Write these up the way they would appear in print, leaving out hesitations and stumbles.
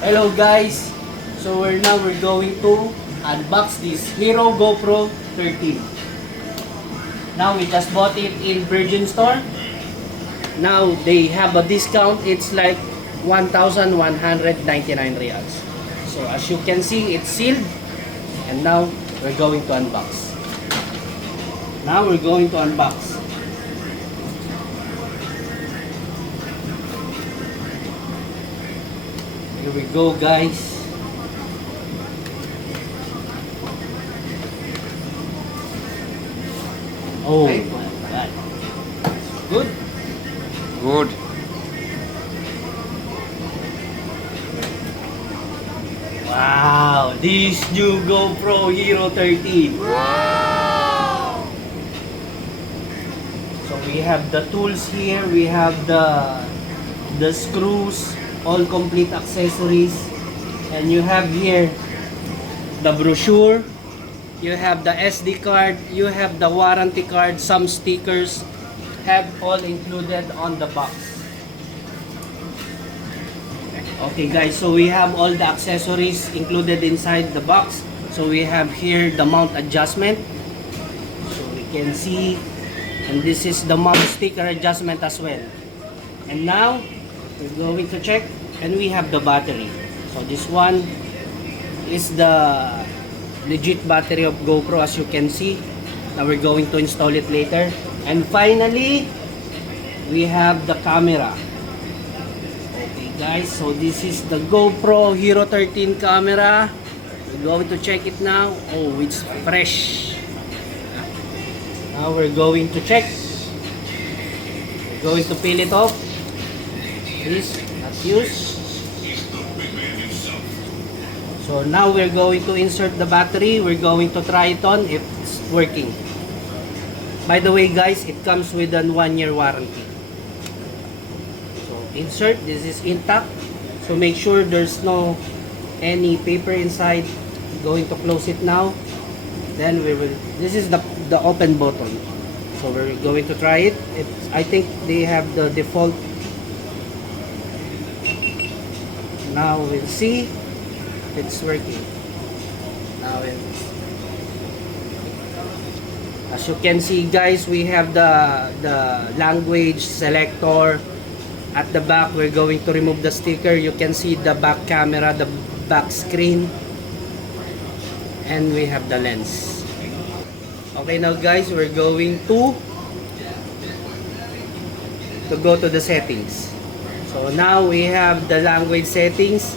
Hello guys, so we're going to unbox this Hero GoPro 13. Now we just bought it in Virgin Store. Now they have a discount, it's like 1,199 reals. So as you can see, it's sealed, and now we're going to unbox. Here we go guys. Oh my god. Good. Good. Wow, this new GoPro Hero 13. Wow! So we have the tools here, we have the screws, all complete accessories, and you have here the brochure, you have the SD card, you have the warranty card, some stickers have all included on the box. Okay guys, so we have all the accessories included inside the box. So we have here the mount adjustment, so we can see, and this is the mount sticker adjustment as well. And now we're going to check, and we have the battery. So this one is the legit battery of GoPro, as you can see. Now we're going to install it later. And finally, we have the camera. Okay guys, so this is the GoPro Hero 13 camera. We're going to check it now. Oh, it's fresh. Now we're going to check. We're going to peel it off. This not used. So now we're going to insert the battery. We're going to try it on if it's working. By the way guys, it comes with a 1-year warranty. So insert, this is intact. So make sure there's no any paper inside. We're going to close it now. Then we will, this is the open button. So we're going to try it. I think they have the default. Now we'll see if it's working. As you can see guys, we have the language selector. At the back, we're going to remove the sticker. You can see the back camera, the back screen, and we have the lens. Okay, now guys, we're going to go to the settings. So now we have the language settings.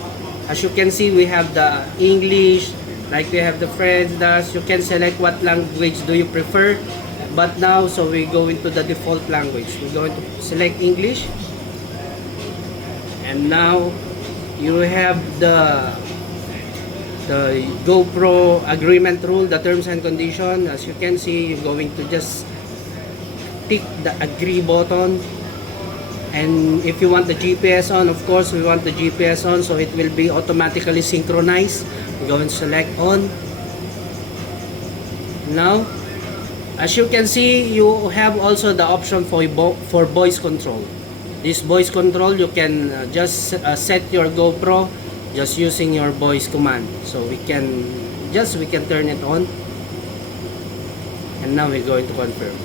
As you can see, we have the English, like we have the French, Dutch. You can select what language do you prefer. But now, so we go into the default language. We're going to select English. And now you have the GoPro agreement rule, the terms and condition. As you can see, you're going to just tick the agree button. And if you want the GPS on, of course we want the GPS on, so it will be automatically synchronized. We're going to select on. Now, as you can see, you have also the option for voice control. This voice control, you can just set your GoPro just using your voice command. So we can turn it on. And now we're going to confirm.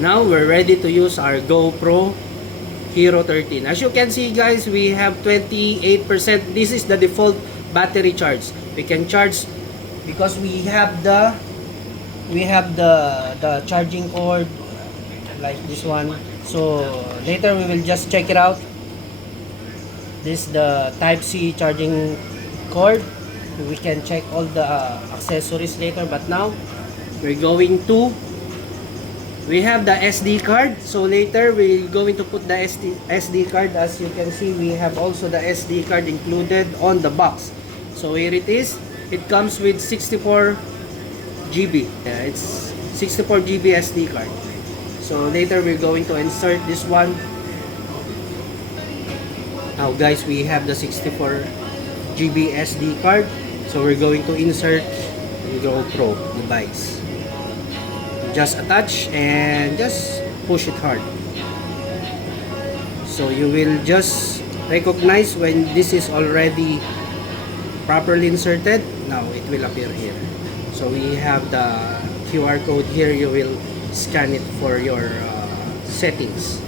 Now we're ready to use our GoPro Hero 13. As you can see guys, we have 28%. This is the default battery charge. We can charge because we have the charging cord like this one. So later we will just check it out. This is the Type-C charging cord. We can check all the accessories later, but now we're going to, we have the SD card. So later we're going to put the SD card. As you can see, we have also the SD card included on the box. So here it is. It comes with 64 GB. Yeah, it's 64 GB SD card. So later we're going to insert this one. Now guys, we have the 64 GB SD card. So we're going to insert the GoPro device. Just attach and just push it hard. So you will just recognize when this is already properly inserted. Now it will appear here. So we have the QR code here. You will scan it for your settings.